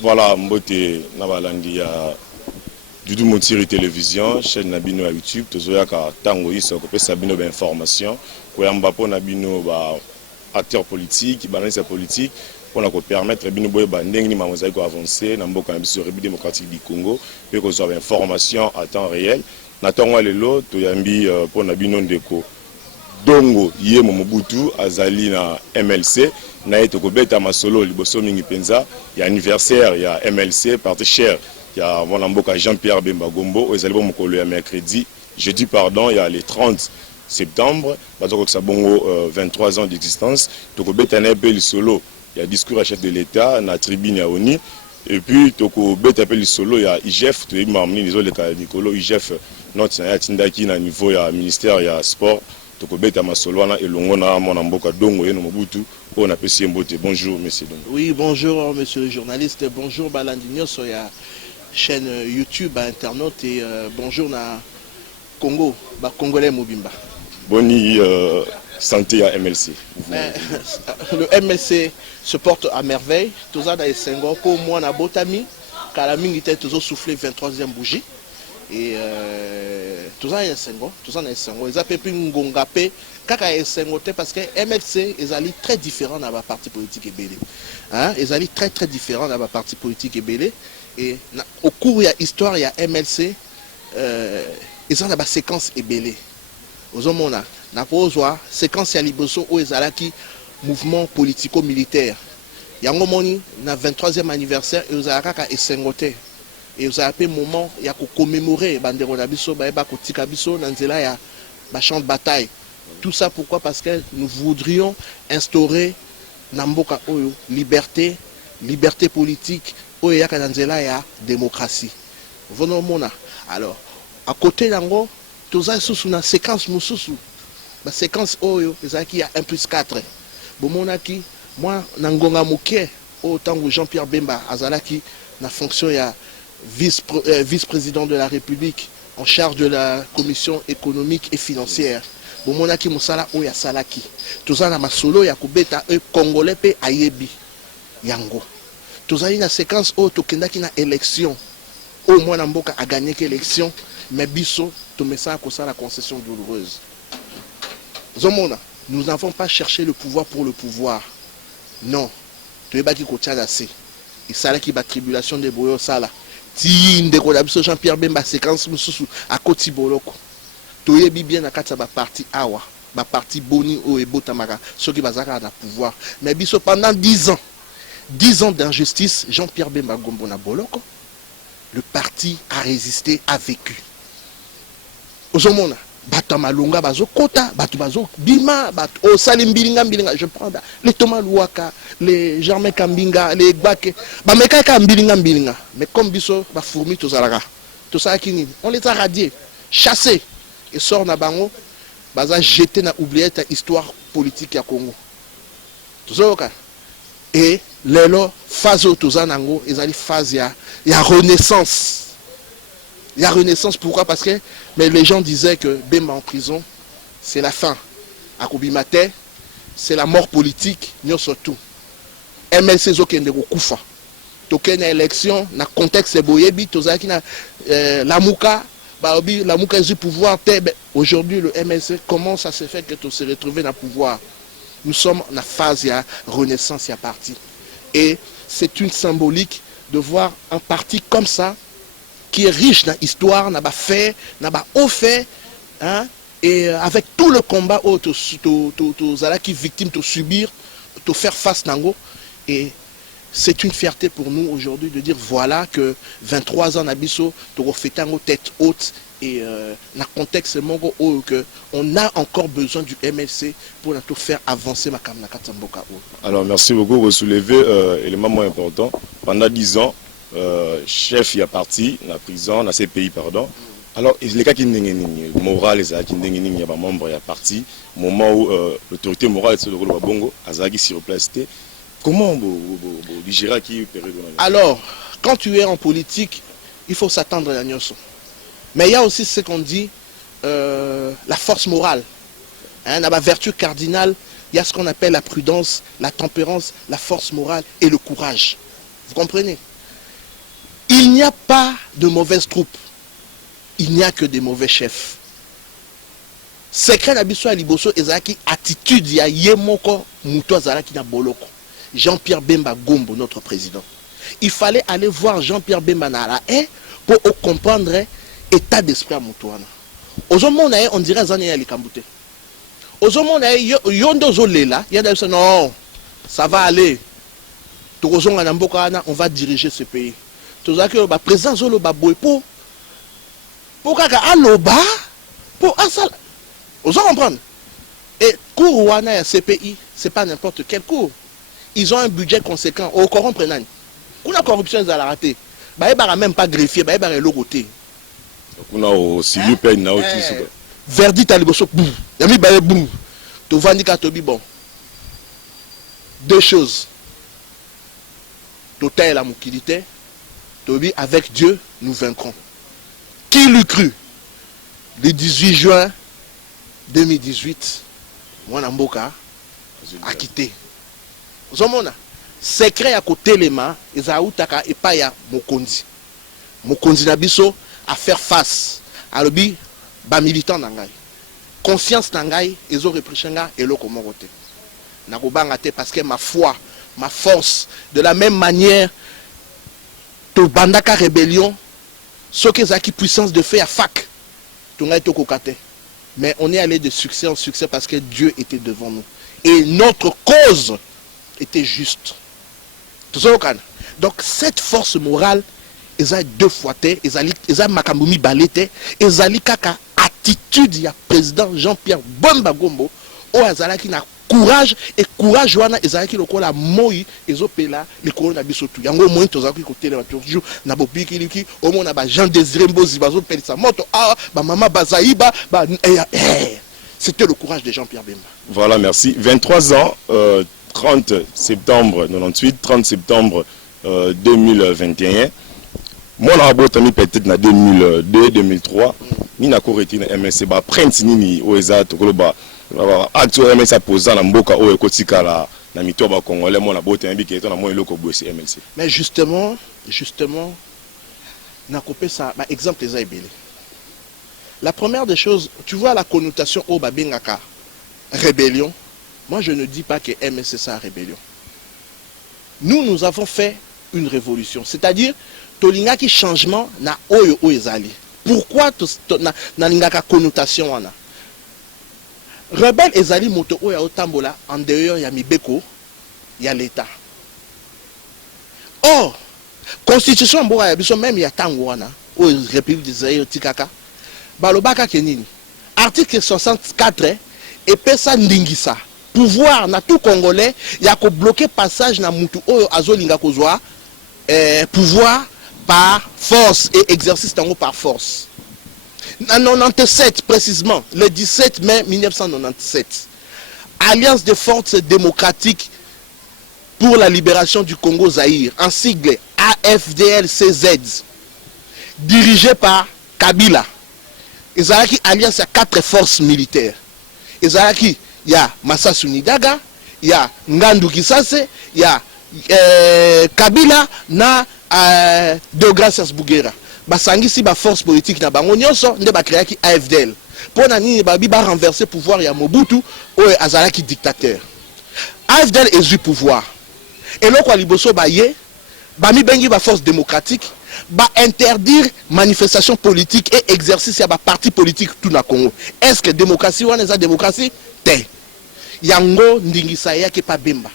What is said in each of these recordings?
Voilà, mbote nabalandi ya Dudu Montiri Télévision, chaîne Nabino à YouTube, tozoyaka tango iso kopesa bino ba information, koyamba po Nabino ba acteur politique, balance politique, pour nous permettre bino boye ba ndenge ni mamozai ko avancer na mboka na biso République démocratique du Congo, pe ko zo information à temps réel. Na tongo lelo toyambi po Nabino ndeko Dongo ye Mobutu azali na MLC na eto kobeta masolo liboso mingi penza ya anniversaire ya MLC parti cher ya mwana mboka Jean-Pierre Bemba Gombo ezali bo mokolo ya mercredi jeudi pardon ya le 30 septembre bazoko sabongo 23 ans d'existence to kobeta na pe solo ya discours à chef de l'état na tribune ya ONU et puis to kobeta pe solo ya IGF to imamni les oleka Nicolo IGF note na tindaki na niveau ya ministère ya sport. Tokobeta masolwana elongo na mwana mboka Dongo yeno Mobutu on appelle Mbote. Bonjour monsieur Dongo. Oui, bonjour monsieur le journaliste, bonjour Balandinho sur la chaîne YouTube internaute et bonjour na Congo, ba Congolais Mobimba. Boni santé à MLC. Le MLC se porte à merveille, tout ça dans les Senghor pour moi na Botami, Kalaming était toujours soufflé 23e bougie. Et tout ça est Senghor, tout ça est Senghor. Ils appellent plus Ngongapé, Kaka est Senghor parce que MLC ils allaient très différents dans la partie politique et belé. Hein, ils allaient très différents dans la partie politique et belé. Et au cours de l'histoire, il y a MLC, ils ont la séquence et belé. Aux hommes on a la séquence à Liboso où ils allaient qui mouvement politico-militaire. Il y a un moment, le 23e anniversaire, ils allaient Kaka et Senghor. Et vous avez un moment, il y a commémorer Bandero Nabiso, Kotika Biso, Nanzela, il y a un champ de bataille. Tout ça pourquoi? Parce que nous voudrions instaurer Namboka Oyo, liberté politique, Oyo Yaka Nanzela, il y a démocratie. Venons mona. Alors, à côté d'Ango, tout ça sous une séquence Moussousou. La séquence Oyo, il y a 1+4. Bon, mon aki, moi, Nangonga Mouké, autant que Jean-Pierre Bemba, Azalaki, la fonction, il y a vice-président de la République en charge de la commission économique et financière. Bon, mon aki Moussala Oya Salaki. Tout ça, na masolo ya kubeta Congolais pe ayebi. Yango. Tout ça, une séquence où tokendaki na élection. Au moins, Namboka a gagné l'élection. Mais biso, tout ça à cause de la concession douloureuse. Zomona, nous n'avons pas cherché le pouvoir pour le pouvoir. Non. Tu es baki kotia assez. Et ça là qui bat tribulation de Boyo Sala. Jean-Pierre Bemba séquence à Koti Boloko. Toyebi bien na kati ba parti awa, ba parti boni o ebotamaka, ceux qui bazaka na pouvoir. Mais biso pendant 10 ans d'injustice, Jean-Pierre Bemba Gombo na Boloko, le parti a résisté, a vécu. Ozomona Bato Malunga bazo kota, bato bazo bima, bato o salim bilinga, je prends les Thomas Louaka, les Germain Kambinga, les Gbake, ba meka kambilinga, mais comme biso ba fourmi to zalaka. Tout ça qui on les a radiés, chassés et sort na bango, baza jeté na oubliette histoire politique ya Congo. Tout ça et lelo phase to zanango, ezali phase ya renaissance. Il y a renaissance, pourquoi? Parce que mais les gens disaient que Bemba en prison, c'est la fin. À Koubimate, c'est la mort politique, nous surtout. MLC Zokende Koufa. Token élection, na contexte boyebi, tozaki na la Mouka, la Mouka du pouvoir. Aujourd'hui, le MLC, comment ça se fait que tu se retrouves dans le pouvoir? Nous sommes dans la phase de renaissance, parti. Et c'est une symbolique de voir un parti comme ça, qui est riche dans l'histoire, n'a pas fait, n'a pas fait, hein, et avec tout le combat qui victime de subir, de faire face nango, et c'est une fierté pour nous aujourd'hui de dire voilà que 23 ans d'abisso, tu refais tango tête haute et dans le contexte mongo que on a encore besoin du MLC pour tout faire avancer ma kamnakata mboka. Alors merci beaucoup pour soulever élément moins important. Pendant 10 ans chef y a parti la prison dans ces pays pardon. Alors les cas qui n'ont moral les qui n'ont pas membre y a parti moment où l'autorité morale de le Bongo azaki sur place. Comment vous digérez qui période? Alors quand tu es en politique, il faut s'attendre à la nyoso. Mais il y a aussi ce qu'on dit la force morale. Hein, la vertu cardinale, il y a ce qu'on appelle la prudence, la tempérance, la force morale et le courage. Vous comprenez? Il n'y a pas de mauvaises troupes. Il n'y a que des mauvais chefs. Secret na biso ya liboso ezaki attitude ya yemoko muto azalaki na boloko. Jean-Pierre Bemba Gombo, notre président. Il fallait aller voir Jean-Pierre Bemba na la haie pour comprendre l'état d'esprit à Moutouana. Aujourd'hui, on dirait que c'est Likambouté. Aujourd'hui, non, ça va aller. On va diriger ce pays. Tout ça que le président Zolo Baboy pour Asal. Vous comprenez? Et Kourouana et CPI, ce n'est pas n'importe quel cours. Ils ont un budget conséquent. Au Coran prenant. Quand la corruption est ratée, il n'y a même pas greffier, il y a le côté. Verdict à l'Iboso, boum. Il y a boum. Tu vas dire bon. Deux choses. Total la moukilité. Tobi, avec Dieu, nous vaincrons. Qui l'eût cru? Le 18 juin 2018, Mwanamboka a quitté. Zomona, secret à côté les mains, ils ont utaka et pas ya Mokondi. Mokondi Nabiso à faire face à l'obi bas militant nangai. Conscience nangai, ils ont repris et l'eau comme roté. Nakobangate parce que ma foi, ma force, de la même manière, to bandaka rébellion, ce qui est puissance de fait à fac, tout n'a été kokate. Mais on est allé de succès en succès parce que Dieu était devant nous. Et notre cause était juste. Donc cette force morale, ils ont deux fois, ils ont makamboumi balete, ils ont kaka attitude, il y a président Jean-Pierre Bemba Gombo, au Azalaki na courage et courage wana ezalaki lokola moi ezopela likolo na biso tu yango moi tozaki côté la toujours na bobiki liki au moins na ba Jean Désiré Mbozi bazopelisa moto ah ba mama bazaïba ba c'était le courage de Jean-Pierre Bemba. Voilà, merci. 23 ans, 30 septembre 98, 30 septembre 2021. Moi na botami peut-être na 2002 2003 ni na koreti na MSC ba prince nini oeza tokoloba actuellement ça posant la mboka o ekotika la na mitoba congolais mon la bote mbiki to na mo eloko bosi MLC. Mais justement na kopé ça ba exemple les aibele. La première des choses, tu vois la connotation au babengaka rébellion. Moi je ne dis pas que MLC ça rébellion. Nous avons fait une révolution, c'est-à-dire tolingaki changement na oyo ezali. Pourquoi na lingaka connotation wana? Rebelle ezali moto oya otambola en dehors ya mibeko ya l'état. Or constitution mboka ya biso même ya tango wana o république du Zaïre tikaka balobaka kenini article 64 et pesa ndingisa pouvoir na tout congolais ya ko bloquer passage na mutu oyo azolinga kozwa pouvoir par force et exercice tango par force. En 97 précisément, le 17 mai 1997, Alliance des forces démocratiques pour la libération du Congo Zaïre, en sigle AFDL-CZ, dirigée par Kabila. Ezalaki alliance à 4 forces militaires. Ezalaki, il y a Masasu Nidaga, il y a Ngandu Kisase, il y a Kabila na Deogracias Bouguera. Basangisi ba force politique na bango nyonso nde ba créaki AFDL. Pour nani babi ba renverser pouvoir ya Mobutu o azalaki dictateur. AFDL est du pouvoir. Et loko liboso ba ye ba mi bengi ba force démocratique ba interdire manifestation politique et exercice ya ba parti politique tout na Congo. Est-ce que démocratie wana za démocratie te? Yango ndingisa yake pa Bemba.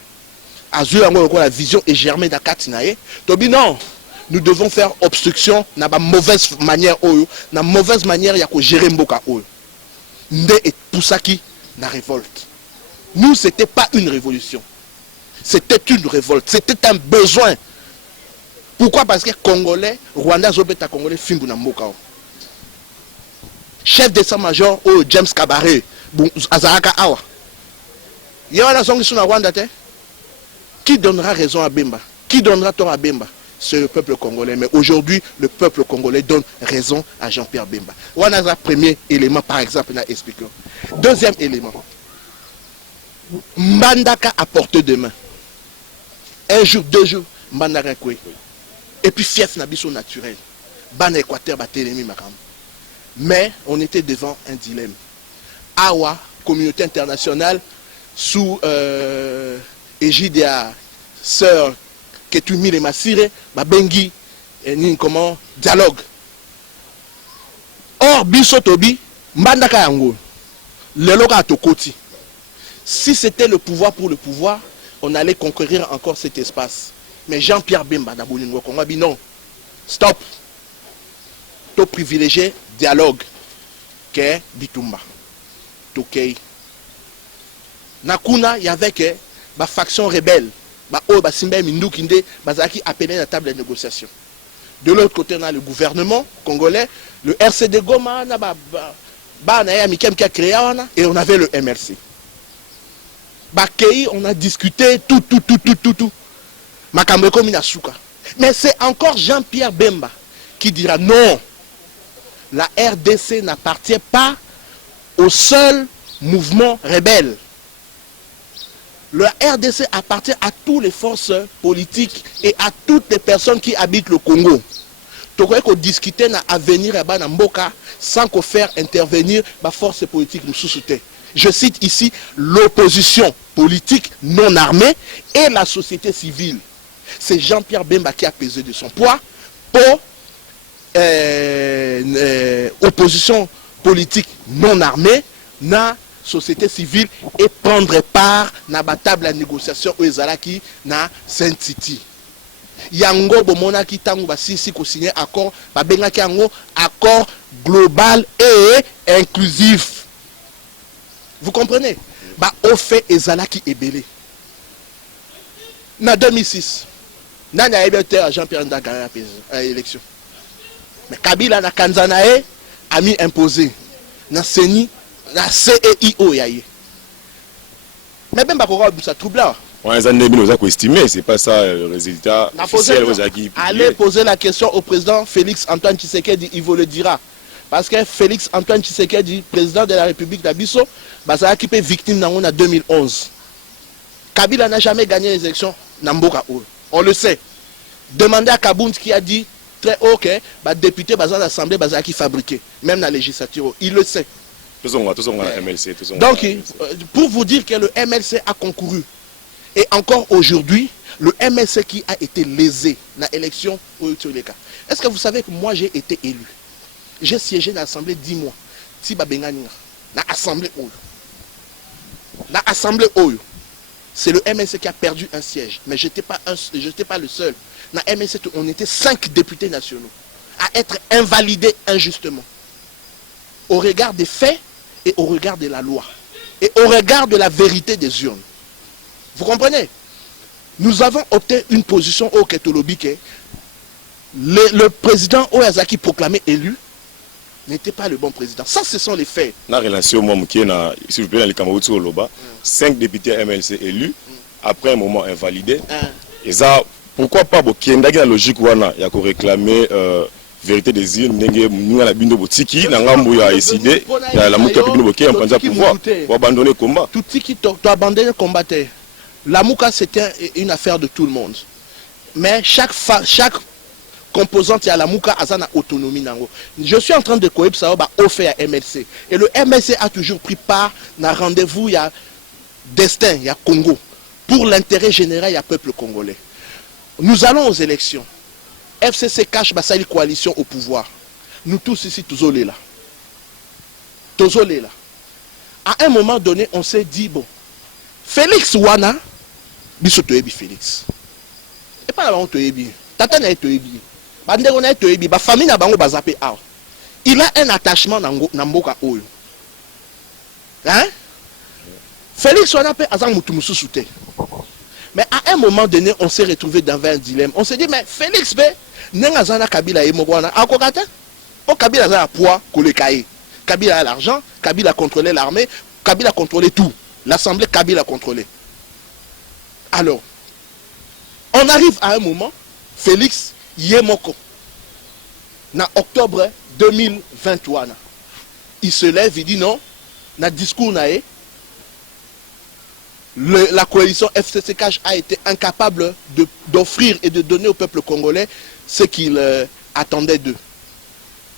Azu yango ko la vision est germée da katinaye. Tobi non. Nous devons faire obstruction na ba mauvaise manière oyo, na mauvaise manière ya ko gérer mboka oyo. Nde et poussaki na révolte. Nous c'était pas une révolution. C'était une révolte, c'était un besoin. Pourquoi? Parce que Congolais, Rwanda zobeta Congolais fingu na mboka oyo. Chef d'état-major oyo James Kabaré, azaraka awa. Yawana songi suna Rwanda te. Qui donnera raison à Bemba? Qui donnera tort à Bemba? C'est le peuple congolais. Mais aujourd'hui, le peuple congolais donne raison à Jean-Pierre Bemba. On a un premier élément, par exemple, à expliquer. Deuxième élément. Mbandaka à portée de main. Un jour, 2 jours, Mbandaka koué. et puis fief nabiso naturel. Ban Équateur, Batelemi Makam. Mais on était devant un dilemme. Awa, communauté internationale, sous égide de sœur Ketumi le Massire, Babengi, et comment dialogue. Or, biso tobi, mbandaka yango, leloka atokoti. Si c'était le pouvoir pour le pouvoir, on allait conquérir encore cet espace. Mais Jean-Pierre Bemba d'Abolingo Kongo dit non, stop. To privilégier dialogue, que Bitumba, Tokei. Nakuna, il y avait que la faction rebelle, Simba Mindukinde, qui appelait la table de négociation. De l'autre côté, on a le gouvernement congolais, le RCD Goma, et on avait le MRC. On a discuté tout. Mais c'est encore Jean-Pierre Bemba qui dira non, la RDC n'appartient pas au seul mouvement rebelle. La RDC appartient à toutes les forces politiques et à toutes les personnes qui habitent le Congo. Tu crois qu'on discutait dans l'avenir à Mboka sans qu'on faire intervenir la force politique. Je cite ici l'opposition politique non armée et la société civile. C'est Jean-Pierre Bemba qui a pesé de son poids pour opposition politique non armée na société civile et prendre part na la table de négociation au Ezalaki na Saint-Titi. Yango bomona ki tangu basisi ko signer accord babenga ki yango accord global et inclusif. Vous comprenez? Ba au fait Ezalaki ebele. Na 2006, nani a été à Jean-Pierre Nda gagné à l'élection. Mais Kabila na Kanzanae a mis imposé na CENI na CEIO yaye. Mais même pas ça troublant. On a estimé, c'est pas ça le résultat officiel. Allez poser la question au président Félix Antoine Tshisekedi, il vous le dira. Parce que Félix Antoine Tshisekedi, président de la République d'Abisso, ça a été victime en 2011. Kabila n'a jamais gagné les élections dans Mboka. On le sait. Demandez à Kabound qui a dit très haut que les députés dans l'Assemblée qui fabriqué, même dans la législature. Il le sait. Donc, pour vous dire que le MLC a concouru, et encore aujourd'hui, le MLC qui a été lésé dans l'élection au Utoleka. Est-ce que vous savez que moi j'ai été élu? J'ai siégé dans l'Assemblée 10 mois. Si Babengani, dans l'Assemblée Oyo. Dans l'Assemblée Oyo. C'est le MLC qui a perdu un siège. Mais je n'étais pas le seul. Dans le MLC, on était 5 députés nationaux à être invalidés injustement. Au regard des faits et au regard de la loi. Et au regard de la vérité des urnes. Vous comprenez? Nous avons opté une position au Ketolobi que le président Oyazaki proclamé élu n'était pas le bon président. Ça, ce sont les faits. Dans la relation, s'il vous plaît, dans les Cameroun, 5 députés MLC élus, après un moment invalidé. Et ça, pourquoi pas, il y a la logique où il y a réclamé vérité des îles, nous avons bindo botiki, nous avons décidé, la mouka bindo boké, on prend pouvoir pour abandonner le combat. Tout qui doit abandonner le combat. La mouka, c'était une affaire de tout le monde. Mais chaque composante à la mouka a une autonomie. Je suis en train de coïb ça au fait à MLC. Et le MLC a toujours pris part à rendez-vous, il y a destin, il y a Congo. Pour l'intérêt général, il y a peuple congolais. Nous allons aux élections. FCC cache la coalition au pouvoir. Nous tous ici, tous là. À un moment donné, on s'est dit, bon, Félix Wana, bisotoyebi Félix. Et pas là on toyebi. Tata na toyebi. Bande on a toyebi, ba famille na bango bazapé a. Il a un attachement na mboka oyo. Hein? Félix Wana pe azan mutu mususu te. Mais à un moment donné, on s'est retrouvé dans un dilemme. On s'est dit mais Félix be nenga zana Kabila e mokwana akokata. O Kabila za poids kolekaye. Kabila a l'argent, Kabila contrôlait l'armée, Kabila contrôlait tout. L'Assemblée Kabila a contrôlé. Alors, on arrive à un moment, Félix Yemoko, en octobre 2021, il se lève, il dit non, dans le discours, la coalition FCCK a été incapable d'offrir et de donner au peuple congolais ce qu'il attendait d'eux.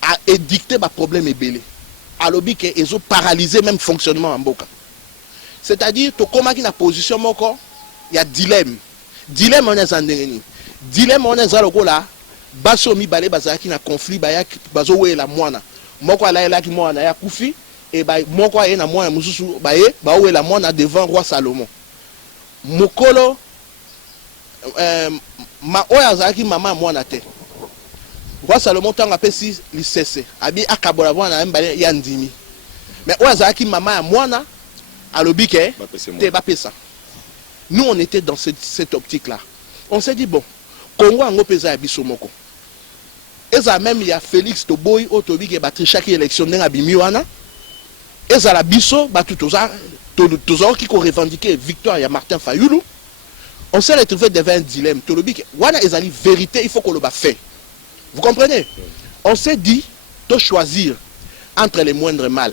A édicté ma problème ébélé. À l'objet qu'ils ont paralysé même fonctionnement en Mboka. C'est-à-dire, to koma ki na position moko, il y a dilemme. Dilemme on est en dernier. Dilemme on est en lokola, baso mi balé bazaki na conflit bazo we la mwana. Moko ala la ki mwana ya kufi et ba moko ya na mwana mususu ba we la mwana devant roi Salomon. Mukolo ma oya zaki mama mwana te. Roi Salomon tanga pesi lisese. Abi akabola mwana mbale ya ndimi. Mais oya zaki mama ya mwana alobike te bapesa. Nous on était dans cette optique là. On s'est dit bon, Congo ango pesa ya biso moko. Eza même il y a Félix Toboy otobi ke batri chaque élection ndenga bimiwana. Eza la biso batu toza qui ko revendiquer victoire ya Martin Fayulu. On s'est retrouvé devant un dilemme. Tolobi ke wana ezali vérité, il faut qu'on le ba fait. Vous comprenez? On s'est dit de choisir entre les moindres mal.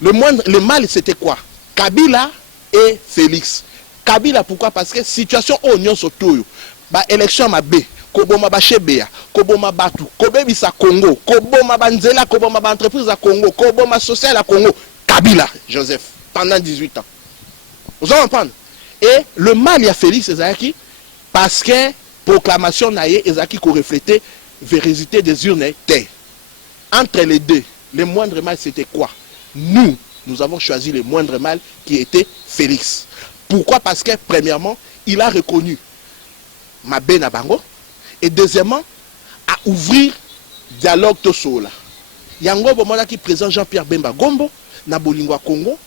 Le mal c'était quoi? Kabila et Félix. Kabila pourquoi? Parce que situation oignon sotoyo. Ba élection ma B, koboma ba chebea, koboma batu, kobebisa Congo, koboma banzela, koboma ba entreprise à Congo, koboma social à Congo. Kabila, Joseph, pendant 18 ans. Vous en comprenez? Et le mal il y a Félix Ezaki parce que proclamation naïe Ezaki qui reflétait vérité des urnes terre. Entre les deux, le moindre mal c'était quoi? Nous avons choisi le moindre mal qui était Félix. Pourquoi? Parce que premièrement, il a reconnu Mabé Nabango et deuxièmement, à ouvrir dialogue Tosola. Yango Bomona qui présente Jean-Pierre Bemba Gombo, Nabolingwa Congo,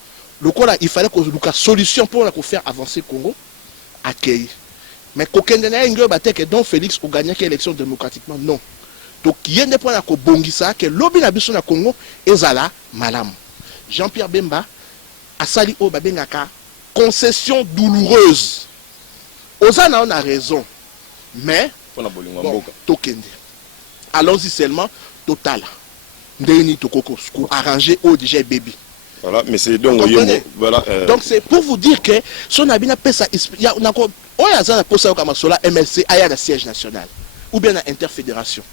il fallait que nous ayons solution pour faire avancer Congo, accueillir. Mais Kokendena Ingyo Batek donc Félix ou gagné l'élection démocratiquement, non. Donc il y a des points à Bongisa que l'objet de na Congo est là malam. Jean-Pierre Bemba a sali au Babengaka concession douloureuse. Ozana on a raison. Mais bon, Tokende. Allons-y seulement total. Ndeni Tokoko arrangé au DJ baby. Voilà, mais c'est donc voilà. Donc c'est pour vous dire que son abina pesa il y a on pour ça comme cela MLC aya na siège national ou bien na interfédération.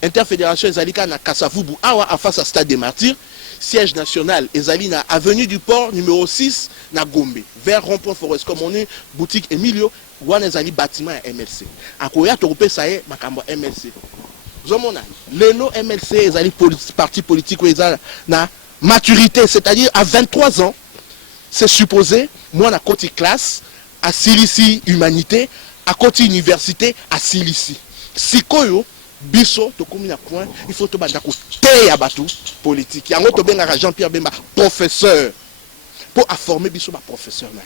Interfédération ezalika na Kasavubu awa en face à Stade des Martyrs, siège national ezali na avenue du Port numéro 6 na Gombe vers rond-point Forest comme on est boutique Emilio wana ezali bâtiment ya MLC. Akoya to pesa ye makambo MLC. Zomona lelo MLC ezali parti politique ou ezali na maturité, c'est-à-dire à 23 ans, c'est supposé, moi, à côté classe, à Silici Humanité, à côté université, à Silici. Si koyo, biso, to komi na point, il faut to bandako te abatu politique. Yango to benga Jean-Pierre Bemba, professeur, pour former biso ba professeur na.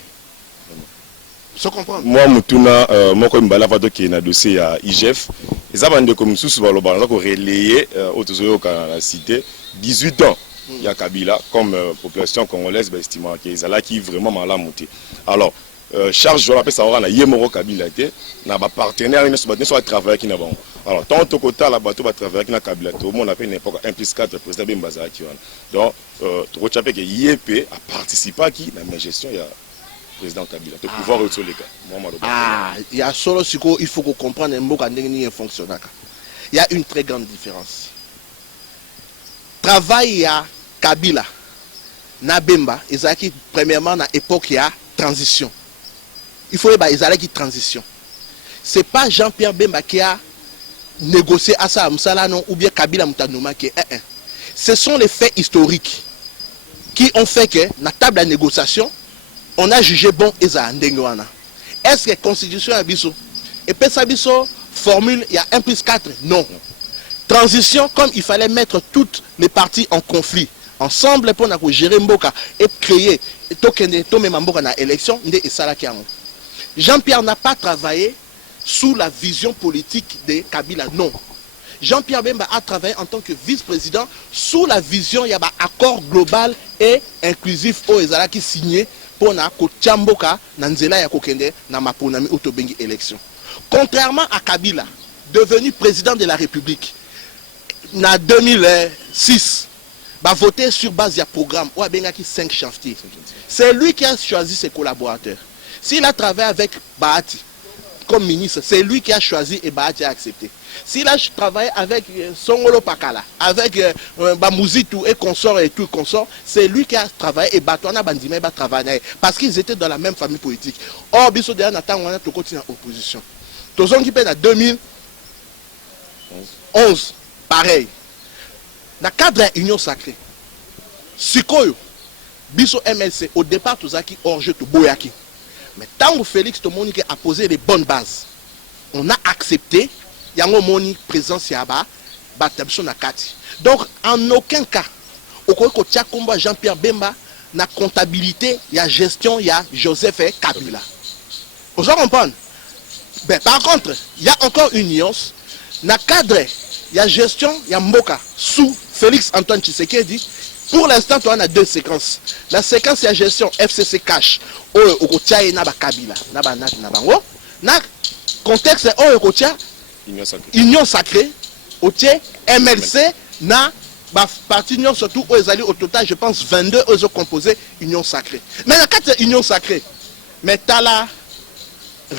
Vous comprenez? Moi, Mutuna, moi, comme Balavato qui est dans le dossier à IGF, les abandonnés comme sous le ballon, relayer au la cité, 18 ans. Il y a Kabila comme population congolaise estimant qu'il y a qui vraiment mal à monter. Alors, charge je l'appelle ça on a Yemoro Kabila été na ba partenaire ne soit travailler qui n'a bon. Alors tant au côté là bateau va travailler qui na Kabila tout le monde appelle n'importe 1+4 président Bembaza qui donc trop chapé que YP a participé qui dans la gestion il y a président Kabila de pouvoir retirer les cas. Ah, il y a solo siko il faut qu'on comprenne mboka ndenge fonctionne. Il y a une très grande différence. Travail à Kabila, na Bemba, Ezaki, premièrement, na époque, il y a transition. Il faut que qui transition. Ce n'est pas Jean-Pierre Bemba qui a négocié à ça, ou bien Kabila Moutanoma qui est. Ce sont les faits historiques qui ont fait que, na table de négociation, on a jugé bon Eza Ndengwana. Est-ce que la constitution a biso? Et puis ça biso, formule, il y a 1+4? Non. Transition, comme il fallait mettre toutes les parties en conflit ensemble pour gérer Mboka et créer l'élection. Jean-Pierre n'a pas travaillé sous la vision politique de Kabila, non. Jean-Pierre Bemba a travaillé en tant que vice-président sous la vision, il y a un accord global et inclusif au Ezala qui signé pour na Mboka Nanzela ya Kokende na Maponami Otobengi élection. Contrairement à Kabila, devenu président de la République, en 2006, va voter sur base du programme ou a 5 chantiers. C'est lui qui a choisi ses collaborateurs. S'il a travaillé avec Bahati comme ministre, c'est lui qui a choisi et Bahati a accepté. S'il a travaillé avec Songolo Pakala, avec Bamouzitou et consorts et tout consort, c'est lui qui a travaillé et Batouana Bandime va travailler. Parce qu'ils étaient dans la même famille politique. Or, Bisso Déa Nathan, on a tout côté en opposition. Tozon qui paie en 2011, pareil. Dans le cadre de l'Union sacrée, Sikoyo, Bisso MLC, au départ, tout ça qui hors jeu, tout boyaki. Mais tant que Félix Tomonike a posé les bonnes bases, on a accepté. Yango moni présence yaba batabso na kati. Donc en aucun cas au ko tia komba Jean-Pierre Bemba na comptabilité, il y a gestion, il y a Joseph et Kabila. Vous comprenez? Ben, par contre, il y a encore une nuance. Na cadre, il y a gestion, il y a Mboka sous Félix Antoine Tshisekedi. Pour l'instant, on a deux séquences. La séquence, il y a gestion FCC cash. Au tia na ba Kabila, na ba bango. Na contexte au kotia Union sacrée, au MLC, na parti union surtout aux alliés au total, je pense 22 ont composé Union sacrée. Mais la carte Union sacrée, mais tu as la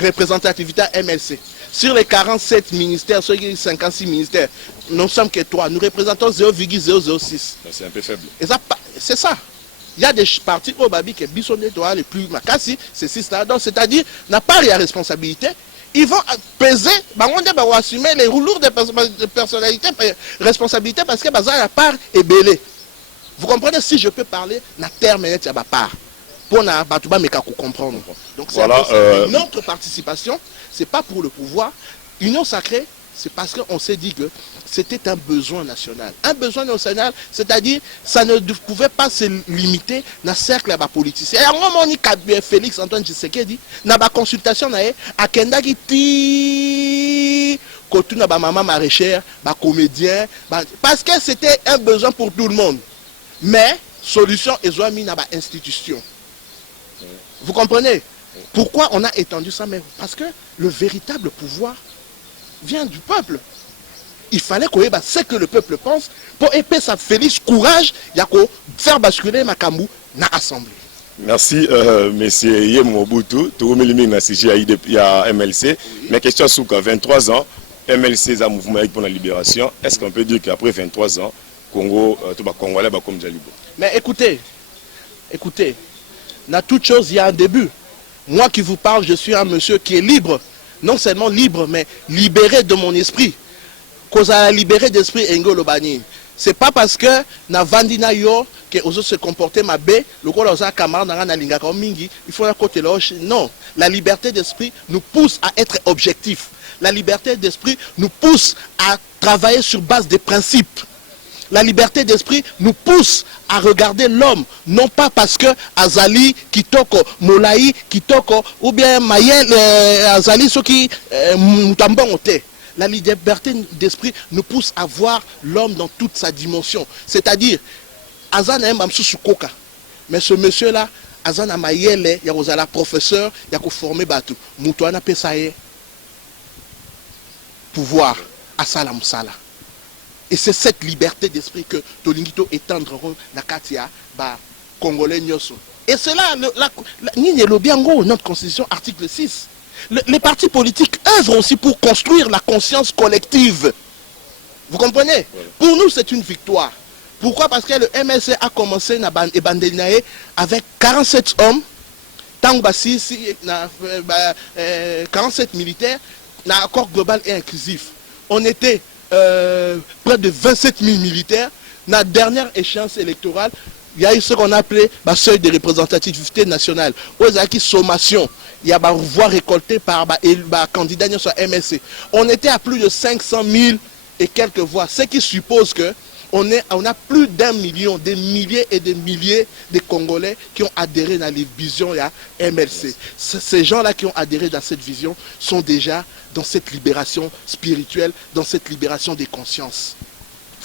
représentativité MLC. Sur les 47 ministères, sur les 56 ministères, nous ne sommes que 3. Nous représentons 0,006. C'est un peu faible. C'est ça. Il y a des partis au Babi qui sont les plus macassi, c'est 6 là. Donc, c'est-à-dire, n'a pas de responsabilité. Ils vont peser, vont assumer les lourdes de personnalité, responsabilité parce que la part est belée. Vous comprenez, si je peux parler, la terre mérite la part. Pour comprendre. Donc c'est voilà, notre participation, c'est pas pour le pouvoir. Union sacrée, c'est parce qu'on s'est dit que c'était un besoin national. Un besoin national, c'est-à-dire ça ne pouvait pas se limiter dans le cercle de politicien. Et à un moment, Félix Antoine Tshisekedi, dans la consultation, à Kendaki, quand tu as maman maraîchère, comédien, parce que c'était un besoin pour tout le monde. Mais, solution, ils ont mis dans l'institution. Vous comprenez? Pourquoi on a étendu ça? Parce que le véritable pouvoir vient du peuple. Il fallait qu'on ait ce que le peuple pense pour épais sa Félix courage, il y a faire basculer Makambu dans l'Assemblée. Merci, monsieur Yem Mobutu. Tout le monde il y a MLC. Mais question sur 23 ans, MLC est un mouvement pour la libération. Est-ce qu'on peut dire qu'après 23 ans, Congo, tout le Congolais va comme Djalibo? Mais écoutez, dans toute chose, il y a un début. Moi qui vous parle, je suis un monsieur qui est libre. Non seulement libre, mais libéré de mon esprit. Cause à libéré d'esprit Engolo Bani. C'est pas parce que na vandina yo que ozo se comporter ma bé, le quoi oza camarade na linga comme mingi, il faut un côté loche. Non, la liberté d'esprit nous pousse à être objectif. La liberté d'esprit nous pousse à travailler sur base des principes. La liberté d'esprit nous pousse à regarder l'homme, non pas parce que Azali, Kitoko, Molaï, Kitoko, ou bien Mayel, Azali, ceux qui Mutambongote. La liberté d'esprit nous pousse à voir l'homme dans toute sa dimension. C'est-à-dire, Azan a un Koka. Mais ce monsieur-là, Azan a Mayele, il y a professeur, il y a formé Batu. Moutouana Pesaye. Pouvoir, Asala Moussala. Et c'est cette liberté d'esprit que Tolingito étendre na Katia, Congolais Nyoso. Et cela, notre constitution, article 6. Les partis politiques œuvrent aussi pour construire la conscience collective. Vous comprenez? Pour nous, c'est une victoire. Pourquoi? Parce que le MLC a commencé avec 47 hommes, 47 militaires, dans l'accord global et inclusif. On était près de 27 000 militaires. Dans la dernière échéance électorale, il y a eu ce qu'on appelait le seuil de représentativité nationale. Où il y a une sommation, il y a une voix récoltée par les candidats sur MSC. On était à plus de 500 000 et quelques voix, ce qui suppose que on a plus d'1 million, des milliers et des milliers de Congolais qui ont adhéré dans les visions à MLC. Ces gens-là qui ont adhéré dans cette vision sont déjà dans cette libération spirituelle, dans cette libération des consciences.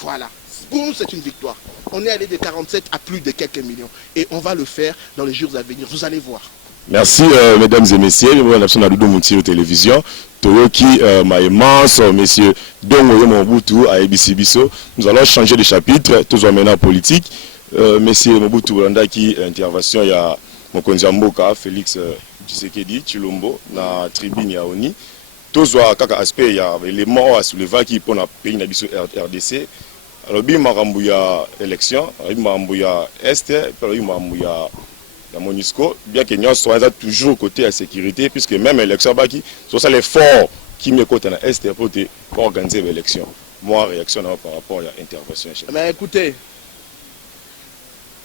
Voilà. Pour nous, c'est une victoire. On est allé de 47 à plus de quelques millions. Et on va le faire dans les jours à venir. Vous allez voir. Merci, mesdames et messieurs. Nous avons télévision. Ma immense monsieur Dongo Mobutu à ABC Bisso. Nous allons changer de chapitre. Tous maintenant politique. Monsieur Mobutu, qui intervention, il y a Mokonzi Mboka, Félix Tshisekedi Chilombo na tribune ya ONI tozwa kaka aspect ya élément à soulever qui pour na pays na biso RDC alors bi makambo ya élection bi makambo ya este puis bi makambo ya MONUSCO bien que nous soyons toujours côté la sécurité puisque même l'élection baki c'est ça l'effort qui me côté na este pour organiser l'élection. Moi réaction par rapport à l'intervention. Mais écoutez,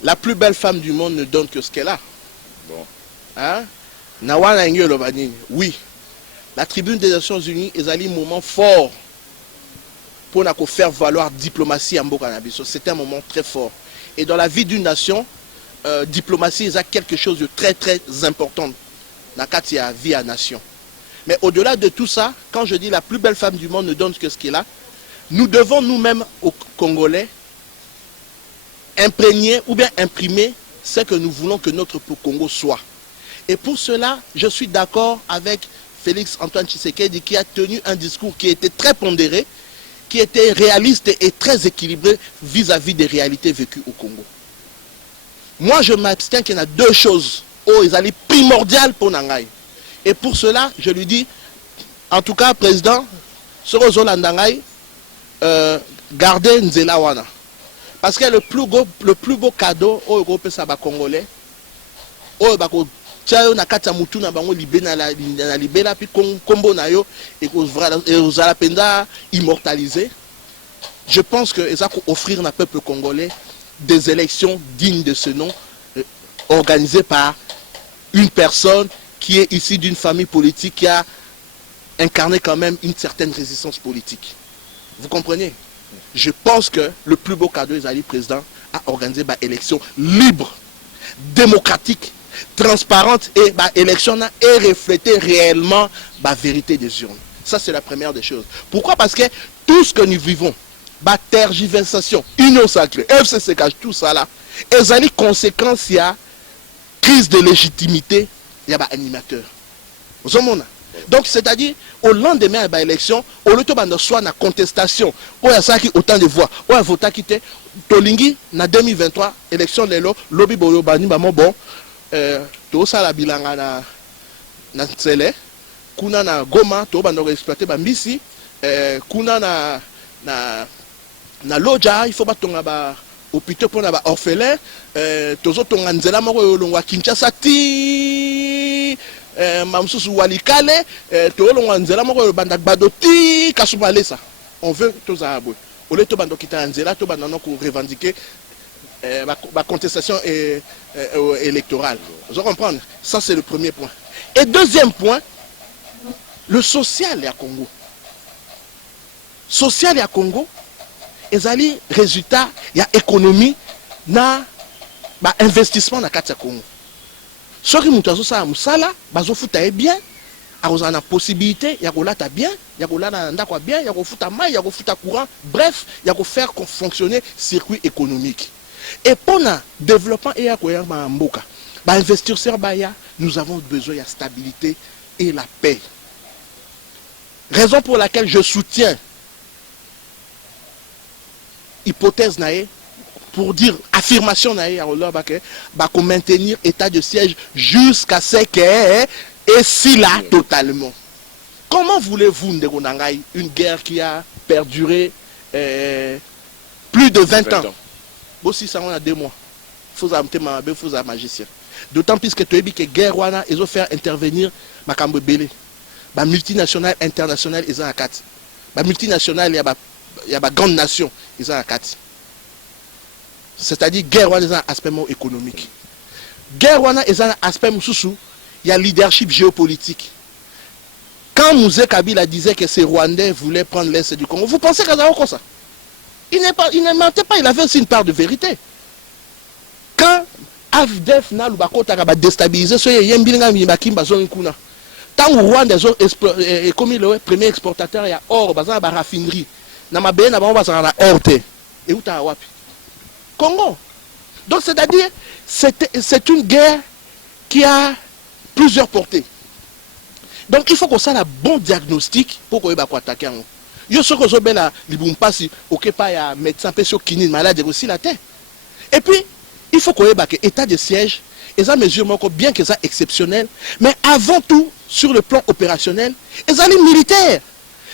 la plus belle femme du monde ne donne que ce qu'elle a. Bon. Hein? Oui, la tribune des Nations Unies est un moment fort pour nous faire valoir diplomatie en Bokanabiso. C'est un moment très fort. Et dans la vie d'une nation, diplomatie est quelque chose de très très important dans la vie à nation. Mais au-delà de tout ça, quand je dis la plus belle femme du monde ne donne que ce qu'elle a, nous devons nous-mêmes aux Congolais imprégner ou bien imprimer ce que nous voulons que notre Congo soit. Et pour cela, je suis d'accord avec Félix Antoine Tshisekedi qui a tenu un discours qui était très pondéré, qui était réaliste et très équilibré vis-à-vis des réalités vécues au Congo. Moi, je m'abstiens qu'il y en a deux choses primordiales pour Nangaï. Et pour cela, je lui dis, en tout cas, Président, Sorozo Landangaï, gardez Nzela Wana. Parce que le plus beau cadeau au Europe, c'est les Congolais. Tiayo na kati ya mutu na bango libena na libela puis kombo na yo et aux alapenda immortalisé. Je pense que ça offrir au peuple congolais des élections dignes de ce nom organisées par une personne qui est issue d'une famille politique qui a incarné quand même une certaine résistance politique. Vous comprenez? Je pense que le plus beau cadeau des président a organisé une élection libre, démocratique, transparente et élection et refléter réellement la vérité des urnes. Ça, c'est la première des choses. Pourquoi? Parce que tout ce que nous vivons, tergiversation, union sacrée, FCCK, tout ça là, et ça a des conséquences, il y a crise de légitimité, il y a animateur. Vous comprenez? Donc, c'est-à-dire, au lendemain de l'élection, au lieu de soit la contestation, où il y a autant de voix, où il y a voté qui était, Tolingi, en 2023, élection de lobby Boyo Bani, bon, tout ça la bilanga na tsele kuna na Goma to bando exploiter ba mbisi kuna na loja il faut batonga ba hôpital pour na ba orphelin tozo tonga nzela moko yolongwa Kinshasa ti mamsusu walikale to longwa nzela moko banda badoti kasumalesa on veut toza abwe au lieu to bando kita nzela to bando ko revendiquer la contestation électorale. Vous comprenez? Ça, c'est le premier point. Et deuxième point, le social à Congo. Social à Congo, ils ont résultat, il y a économie, na investissement dans le Congo. Ce qui est ça, c'est bien, il y a une possibilité, il y a bien, il y a bien, il y a il y a courant, bref, il y a faire fonctionner le circuit économique. Et pour le développement et investisseurs, nous avons besoin de stabilité et la paix. Raison pour laquelle je soutiens hypothèse pour dire affirmation pour maintenir état de siège jusqu'à ce que et si là totalement. Comment voulez-vous une guerre qui a perduré plus de 20 ans? Aussi, ça on a 2 mois. Il faut un magicien. D'autant plus que tu as dit que la guerre, ils ont fait intervenir Makambo Belé. Les multinationales internationales, ils ont un 4. Les multinationales, il y a des grandes nations, ils ont un 4. C'est-à-dire que la guerre, ils ont un aspect économique. La guerre, ils ont un aspect sous il y a leadership géopolitique. Quand Mouzé Kabila disait que ces Rwandais voulaient prendre l'Est du Congo, vous pensez qu'ils ont comme ça? Il ne mentait pas, il avait aussi une part de vérité. Quand AFDF n'a pas déstabilisé, ce tant que Rwanda est comme le premier exportateur, il y a or, il y a raffinerie. Il y a or. Et où tu Congo. Donc c'est-à-dire, c'est une guerre qui a plusieurs portées. Donc il faut qu'on ait un bon diagnostic pour qu'on puisse attaquer. Yo soko zo bela libumpasi okepa ya médecin pesio kinine malade aussi la terre. Et puis il faut qu'on ait état de siège Et ça mesure bien que ça exceptionnel, mais avant tout, sur le plan opérationnel, ils allaient militaires.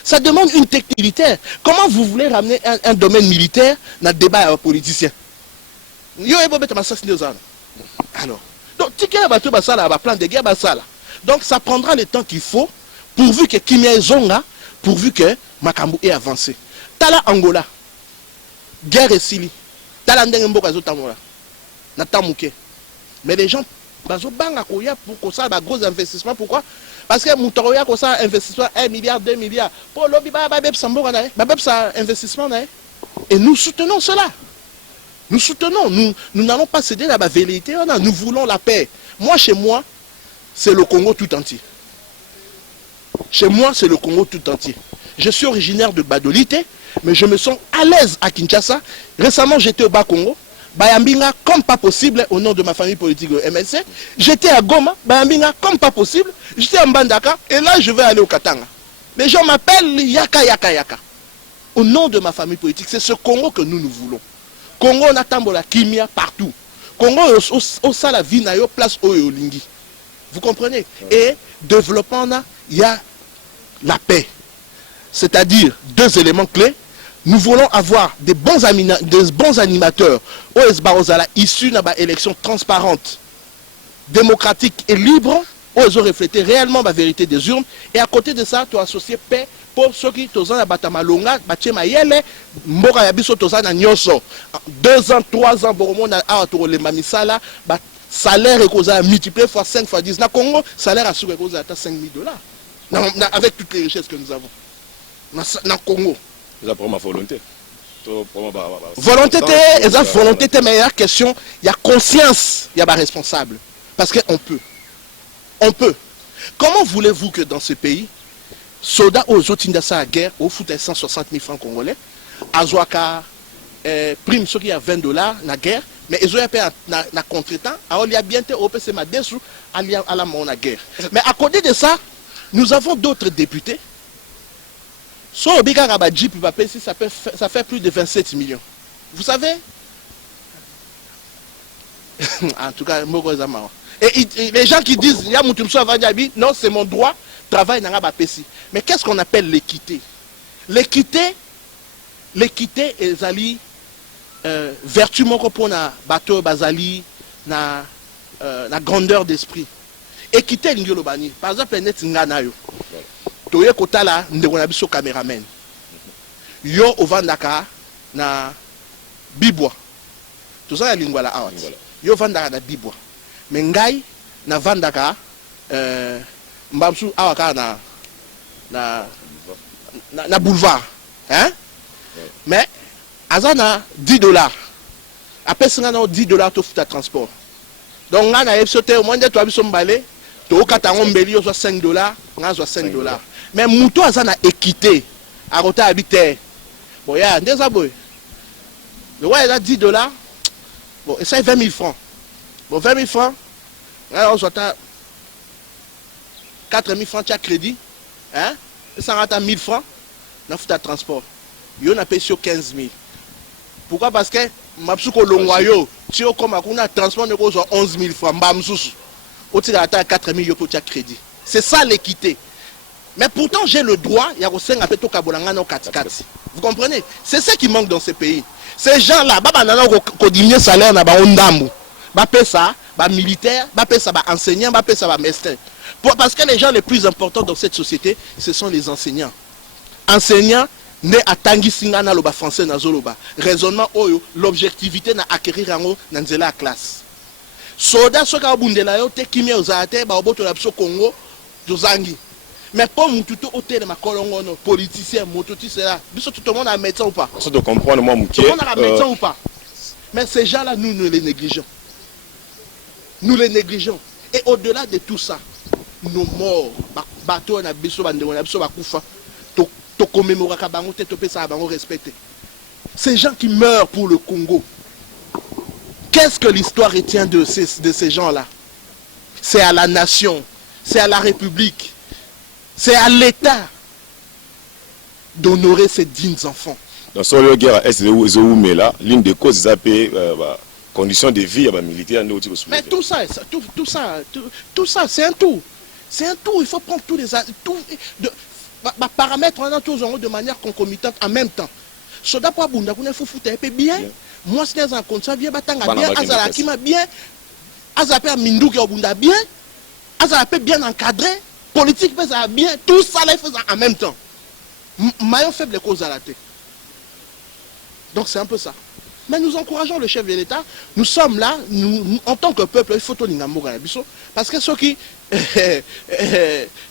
Ça demande une technique militaire. Comment vous voulez ramener un domaine militaire dans le débat politicien? Alors, donc, plan de guerre, donc ça prendra le temps qu'il faut, pourvu que Kimia Zonga, pourvu que Makambu ait avancé. Tala Angola, guerre et Sili, Tala Ndengemboka Zotamola, Natamuke. Mais les gens, pour ça, gros investissement, pourquoi? Parce que Moutoroya, pour ça, investissement 1 milliard, 2 milliards. Pour l'objet, investissement. Et nous soutenons cela. Nous soutenons, nous n'allons pas céder à la velléité, nous voulons la paix. Moi, chez moi, c'est le Congo tout entier. Chez moi, c'est le Congo tout entier. Je suis originaire de Badolite, mais je me sens à l'aise à Kinshasa. Récemment, j'étais au Bas-Congo. Bayambinga comme pas possible au nom de ma famille politique au MLC. J'étais à Goma, Bayambinga comme pas possible. J'étais à Mbandaka et là je vais aller au Katanga. Les gens m'appellent Yaka Yaka Yaka. Au nom de ma famille politique, c'est ce Congo que nous voulons. Congo on attend la kimia partout. Congo au sala vinayo place au Yolingi. Vous comprenez? Et développement il y a la paix. C'est-à-dire deux éléments clés. Nous voulons avoir des bons animateurs issus d'une élection transparente, démocratique et libre, où ils ont reflété réellement la vérité des urnes. Et à côté de ça, tu as associé paix pour ceux qui sont dans Batamalonga, Batchema Yele, Mora Yabiso Tozana Nyoso. 2 ans, 3 ans, Boromon a les Mamisala, salaire est multiplié fois 5 fois 10. Dans le Congo, salaire a sur 5 000 $. Avec toutes les richesses que nous avons. Dans le Congo. C'est pour ma volonté. Volonté, mais il y a question, il y a conscience, il y a pas responsable. Parce qu'on peut. On peut. Comment voulez-vous que dans ce pays, soldats aux autres à la guerre, au foot 160 000 francs congolais, à Zouaka, prime ceux qui a $20 la guerre, mais ils ont payé un contre-temps, alors il y a bientôt au PC ma dessous à la mort la guerre. Mais à côté de ça, nous avons d'autres députés. Son Obika Rabadji, ça fait plus de 27 millions. Vous savez? En tout cas, et les gens qui disent, non, c'est mon droit, travail n'a pas pessi. Mais qu'est-ce qu'on appelle l'équité? L'équité est ali vertu mon pour na bateau bazali na grandeur d'esprit. Équité l'ingolobani. Par exemple, net nganayo. Toye kotala ndeko na biso cameraman. Yo ovandaka na bibwa. Toza ya lingwa la awat. Yo vandaka na bibwa. Mais ngai na vandaka mbamsu awaka na boulevard. Hein? Mais azana $10. Après ça na $10 to futa transport. Donc nga na efsote au moins de to biso mbale, to katango mbeli yo $5, nga zo $5. Mais mouto azana équité. À côté habité. Bon ya ndeza boy. Le ouais il a $10. Bon, et ça 20 000 francs. Bon 20 000 francs. Alors on soit 4 000 francs de crédit. Hein? Et ça rate à 1 000 francs. On a fait un transport. On a payé sur 15 000. Pourquoi? Parce que Mapsuko Longwayo, si on comme un transport de 11 000 francs, on a 4 000 de crédit. C'est ça l'équité. Mais pourtant j'ai le droit, il y a aussi un peu de Kabolanga no 4-4. Vous comprenez? C'est ça qui manque dans ces pays. Ces gens-là, qui diminuent le salaire, ça, militaire, ça, enseignant, ça, médecin. Parce que les gens les plus importants dans cette société, ce sont les enseignants. Enseignants, ne atangi singana loba français na zoloba. Raisonnement oyo, l'objectivité na acquérir en dans la classe. Soda soka bundela yo te kimia ozate ba oboto la biso Congo dozangi. Mais comme tout hôtel ma kolongo no politicien mototi c'est là. Biso tout le monde a médecin ou pas? Ça de comprendre moi tout le monde a médecin ou pas? Mais ces gens-là nous les négligeons. Nous les négligeons. Et au-delà de tout ça, nos morts, bateau na biso bandeko na biso bakufa. Ces gens qui meurent pour le Congo, qu'est-ce que l'histoire retient de ces gens-là? C'est à la nation, c'est à la République, c'est à l'État d'honorer ces dignes enfants. Dans ce guerre, l'une des causes conditions de vie à militaire. Mais tout ça, tout ça, c'est un tout. C'est un tout. Il faut prendre tous les paramètres de manière concomitante en même temps. Soda pour abunda, il faut foutre bien. Moi, si les en compte ça, bien, batanga bien, azalakima bien, azapé mindouki abunda bien, azapé bien encadré, politique bien, tout ça, il faut en même temps. Maillon faible cause à la tête. Donc c'est un peu ça. Mais nous encourageons le chef de l'État. Nous sommes là, nous, en tant que peuple, il faut tout parce que ceux qui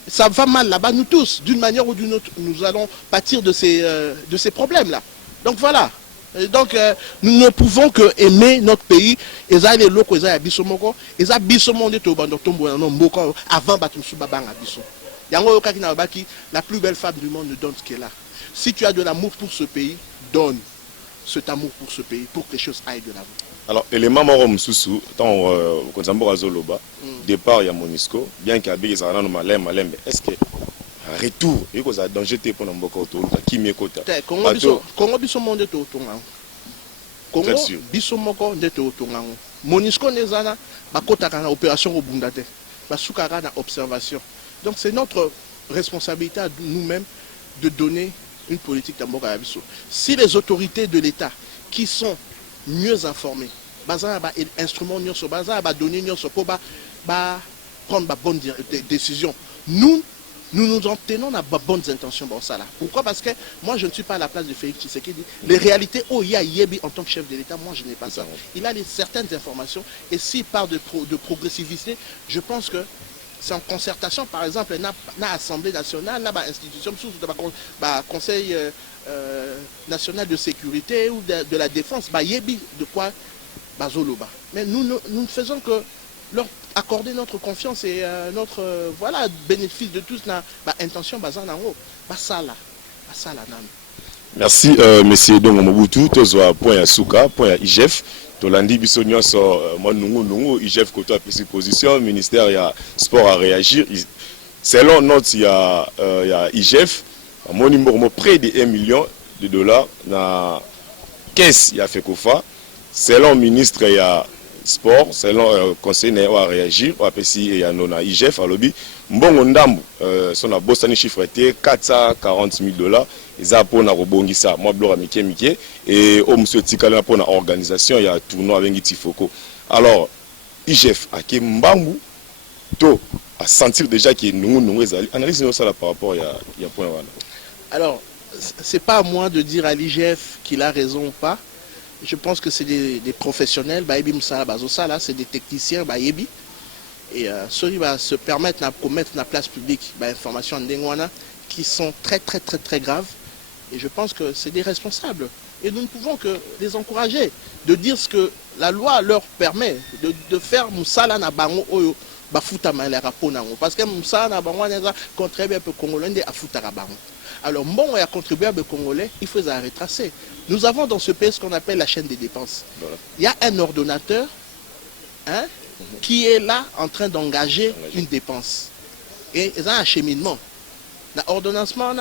ça va mal là-bas, nous tous, d'une manière ou d'une autre, nous allons pâtir de ces problèmes-là. Donc voilà. Et donc nous ne pouvons que aimer notre pays. Et ça, les locaux, ils ont bisomoko, ils ont bisomondé tout avant batumsu babanga biso. La plus belle femme du monde ne donne ce qu'elle a. Si tu as de l'amour pour ce pays, donne cet amour pour ce pays, pour que les choses aillent de l'avant. Alors, élément Morom Soussou, tant qu'on s'en va à Zoloba, départ il y a Monisco, bien qu'il y ait des arnaques malem, est-ce que retour, il y a un danger pour nous autour, qui m'y écoute. Congo biso monde to tonga. Congo biso moko de to tonga. Monisco nezana bakota kana opération obundate. Basuka kana observation. Donc c'est notre responsabilité à nous-mêmes de donner une politique d'Amboka Abisso. Si les autorités de l'État qui sont mieux informées, baza ba instrument nyonso baza ba donner nyonso pour prendre ba bonne décision. Nous en tenons à bonnes intentions. Bon, ça là. Pourquoi? Parce que moi, je ne suis pas à la place de Félix Tshisekedi. Les réalités, Yebi en tant que chef de l'État, moi, je n'ai pas ça. Il a certaines informations. Et s'il parle de progressivité, je pense que c'est en concertation, par exemple, na Assemblée nationale, na institution, na Conseil national de sécurité ou de la défense, Yebi, de quoi Bazoloba. Mais nous ne faisons que leur accorder notre confiance et notre voilà bénéfice de tous na intention bazana ngo basala nan. Merci monsieur Dongo Mobutu tozwa point ya suka point ya IGF tolandi biso nyonso moi nungu IGF koto a pris position ministère ya sport à réagir selon note ya IGF moni mbormo près de 1 million de dollars na caisse ya Fekofa selon ministre ya sport selon conseil à réagir ou apesi et anona IGF à lobby mbongo ndambu son a bosani chiffre était 440 000 dollars eza pona robongisa moi blora mike et au monsieur tikala pona organisation il y a tournoi avec Tifoko. Alors IGF a ke mbambu to à sentir déjà que nous ezali analyse ça là par rapport il y a point wana. Alors c'est pas à moi de dire à l'IGF qu'il a raison ou pas. Je pense que c'est des professionnels, c'est des techniciens, et ceux qui vont se permettre de commettre la place publique, information qui sont très graves. Et je pense que c'est des responsables. Et nous ne pouvons que les encourager, de dire ce que la loi leur permet, de faire Moussala na bango oyo bafuta malera ponango. Parce que Moussala na bango n'a contribué à Congolais à futa bango. Alors, bon, à contribuer à Congolais, il faut les retracer. Nous avons dans ce pays ce qu'on appelle la chaîne des dépenses. Voilà. Il y a un ordonnateur qui est là en train d'engager une dépense. Et il y a un acheminement. L'ordonnancement,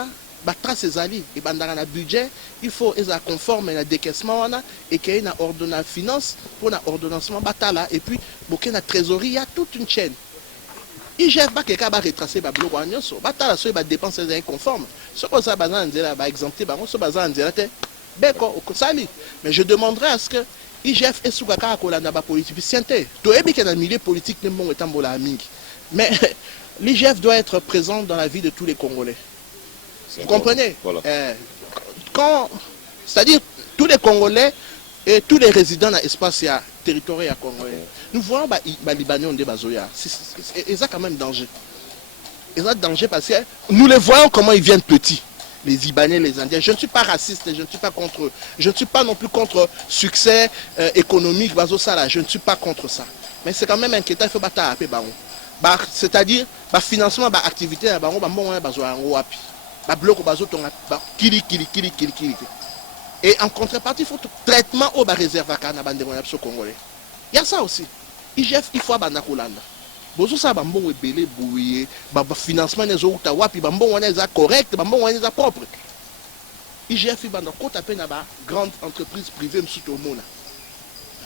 trace les alliés. Et dans le budget, il faut être conforme à la décaissement et qu'il y ait une ordonnance finance pour l'ordonnancement. Et puis, pour la trésorerie, il y a toute une chaîne. IGF ba keka ba retracer ba bloc nyonso ba tala so ba dépenses inconformes ce que ça bazan nzela ba exempté ba so bazan nzela te beko okosali. Mais je demanderai à ce que IGF esukaka kolanda ba politicien te to ebi ke na milieu politique ne mbongo etambola mingi. Mais l'IGF doit être présent dans la vie de tous les Congolais. Vous comprenez? Voilà. C'est-à-dire tous les Congolais et tous les résidents dans l'espace territorial congolais. Nous voyons les Libanais de Bazoya. C'est quand même danger. Il y a danger parce que nous les voyons comment ils viennent petits. Les Libanais, les Indiens. Je ne suis pas raciste, je ne suis pas contre eux. Je ne suis pas non plus contre succès économique, je ne suis pas contre ça. Mais c'est quand même inquiétant, il faut battre à Baron. C'est-à-dire, le financement de l'activité à Baron, et en contrepartie, il faut traitement au réserve à Congolais. Il y a ça aussi. IGF, il faut abandonner Kolanda. Bozo sa bambon belé bouillé, financement des autres wapi bambon on est correct, bambon on est propre. IGF il banda ko tapé na ba grande entreprise privée msuto mona.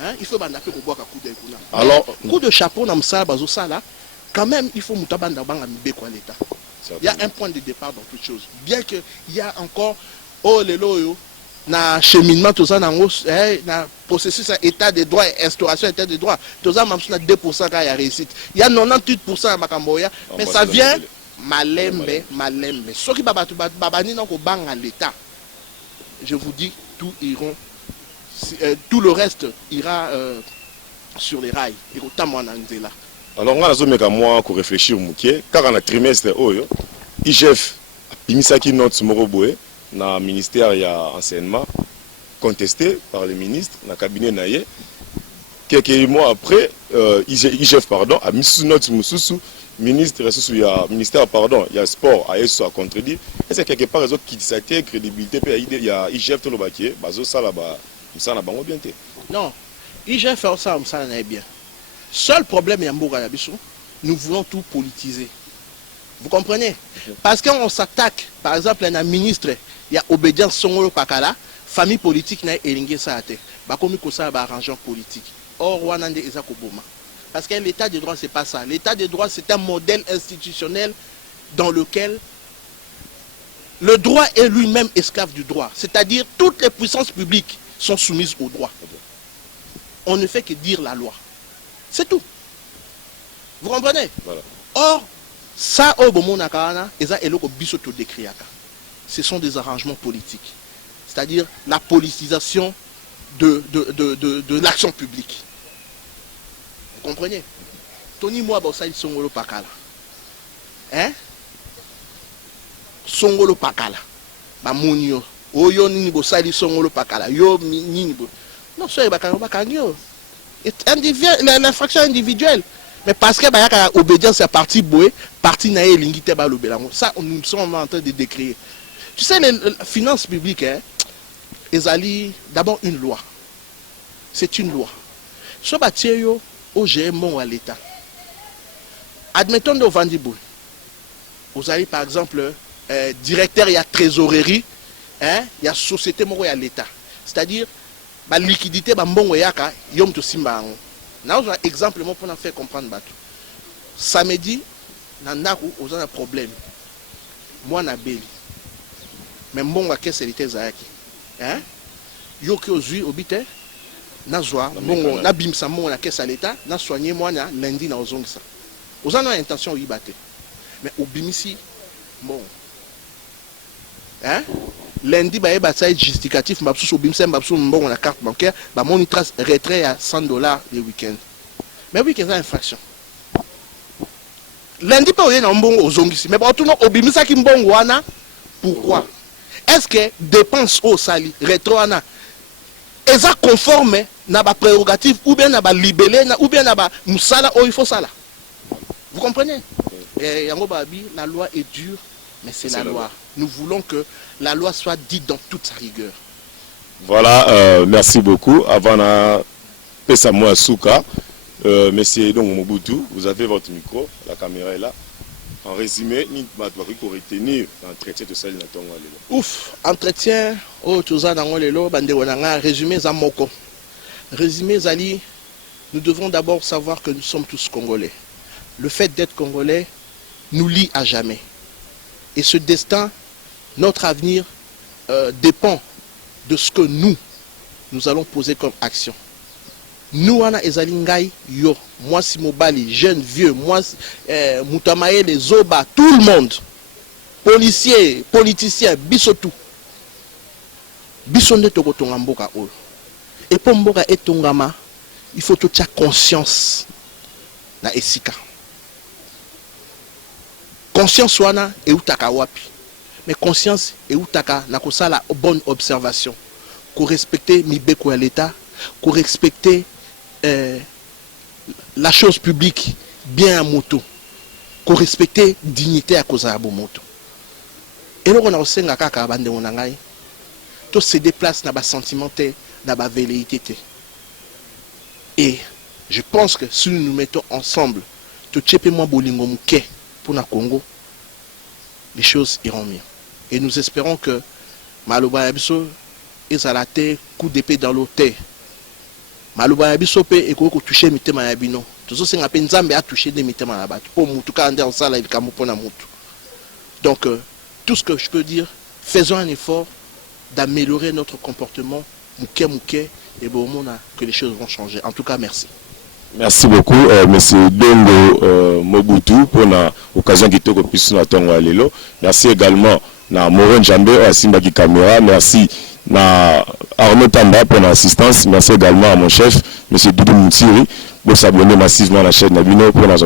Hein? Il faut bandaper pour boire un coup de kuna. Alors, coup de chapeau dans ça, bazo ça là. Quand même, il faut mutabanda banga mbeko à l'État. Il y a un point de départ dans toute chose. Bien qu'il y a encore oh les loyaux na cheminement tout ça na processus état de droit et instauration état de droit tout ça même na 2% quand il y a réussite. Il y a 98% à Makamboya mais ça vient malembe. Ce qui babani non ko banga l'État. Je vous dis tout iront tout le reste ira sur les rails et autant moi là. Alors on a besoin moi pour réfléchir muké car en trimestre oyo IGF bimisaki note moroboé na ministère ya enseignement contesté par le ministre na cabinet naie quelques mois après IGF pardon a mis sous note mususu ministre sous ya ministère pardon ya sport a eso a contredit est-ce que quelque part les autres qui disait crédibilité pe ya IGF to lobaki bazo sala ba musana bango bien té non IGF fait ça musana na bien. Seul problème est nous voulons tout politiser. Vous comprenez? Parce qu'on s'attaque, par exemple, à un ministre, il y a obédience Songolo Pakala, famille politique n'a élingé ça à terre. Comme il y a un arrangement politique. Or, Wanande Ezakoboma. Parce que l'état de droit, c'est pas ça. L'état de droit, c'est un modèle institutionnel dans lequel le droit est lui-même esclave du droit. C'est-à-dire, toutes les puissances publiques sont soumises au droit. On ne fait que dire la loi. C'est tout. Vous comprenez? Voilà. Or, ça, ce sont des arrangements politiques. C'est-à-dire la politisation de l'action publique. Vous comprenez? Tony Moua, ça, ils sont au Pakala. Hein? Songolo Pakala. Bamunio. Oyo ni bossa, ils sont au Pakala. Yo, ni. Non, ça, Bakanyo. L'infraction individuelle. Mais parce que y a obédience à parti boué, parti naé lingité ba lobelango. Ça nous sommes en train de décrire. Tu sais les finances publiques hein, ezali d'abord une loi. C'est une loi. So batieyo au GMO à l'état. Admettons de Vandibou. Vous allez par exemple directeur il y a trésorerie, hein, il y a société moko à l'état. C'est-à-dire la liquidité ba mbongo yaka yom to simba ngo. Na un exemple pour nous faire comprendre bateau. Samedi nandaku aux un problème. Moi na beli. Mais mbongo a qu'est-ce était zaki. Hein? Yo ki ozui obite na zwa mbongo na bimsa mbongo na qu'est-ce à l'état na soigner moi na lundi na ozongisa. Aux en intention y battre. Mais obimisi bon. Hein? Lundi, il y a un justificatif, il y a une carte bancaire, il y a une trace retrait à $100 le week-end. Mais oui, il y a une infraction. Lundi, il y a un bon aux ongis. Mais pourquoi? Est-ce que dépenses au sali, retro, est conforme à la prérogative ou bien à la libellé ou bien à la moussala ou il faut ça là? Vous comprenez? Et la loi est dure, mais c'est la loi. Nous voulons que la loi soit dite dans toute sa rigueur. Voilà, merci beaucoup. Avant Pesamoa Souka, monsieur donc Mobutu, vous avez votre micro, la caméra est là. En résumé, ni pour retenir l'entretien de Sali Natongo Lelo. Ouf, entretien, oh, tout ça dans Lelo, résumé Zamoko. Résumé Zali, nous devons d'abord savoir que nous sommes tous Congolais. Le fait d'être Congolais nous lie à jamais. Et ce destin, notre avenir dépend de ce que nous allons poser comme action. Nous, on a Ezalingai, yo, moi Simobali, jeune, vieux, moi Moutamae, les Zoba, tout le monde, policiers, politiciens, bisotou. Bisonde Togotonga Mboka Ol. Et pour Mboka et Tongama, il faut toute sa conscience na Esika. Conscience wana et utaka wapi. Mais conscience et utaka na kosala bonne observation. Qu'on respecte mibeko à l'État, qu'on respecte la chose publique bien à moto, qu'on respecte dignité à cause de moto. Et là on a aussi un kaka bande onangai. Tout se déplace na ba sentimenté, na ba velléité. Et je pense que si nous nous mettons ensemble, tout tchepe moi bolingo muke pour na Congo, les choses iront mieux. Et nous espérons que Maloba Yabiso est à la terre, coup d'épée dans l'eau terre. maloba ya biso pe ekoki toucher mitema ya bino tozosenga pe nzambe a toucher des mitema na bato po mutu ka ande osala likambo mpona mutu. Donc tout ce que je peux dire, faisons un effort d'améliorer notre comportement mouké et bon que les choses vont changer. En tout cas, merci. Merci beaucoup, monsieur Dongo Mobutu, pour l'occasion qui est plus sur la lelo. Merci également à Moron Djambe, à Simba qui caméra. Merci à Arnaud Tamba pour l'assistance. Merci également à mon chef, monsieur Doudou Moutiri, pour s'abonner massivement à la chaîne Nabino pour la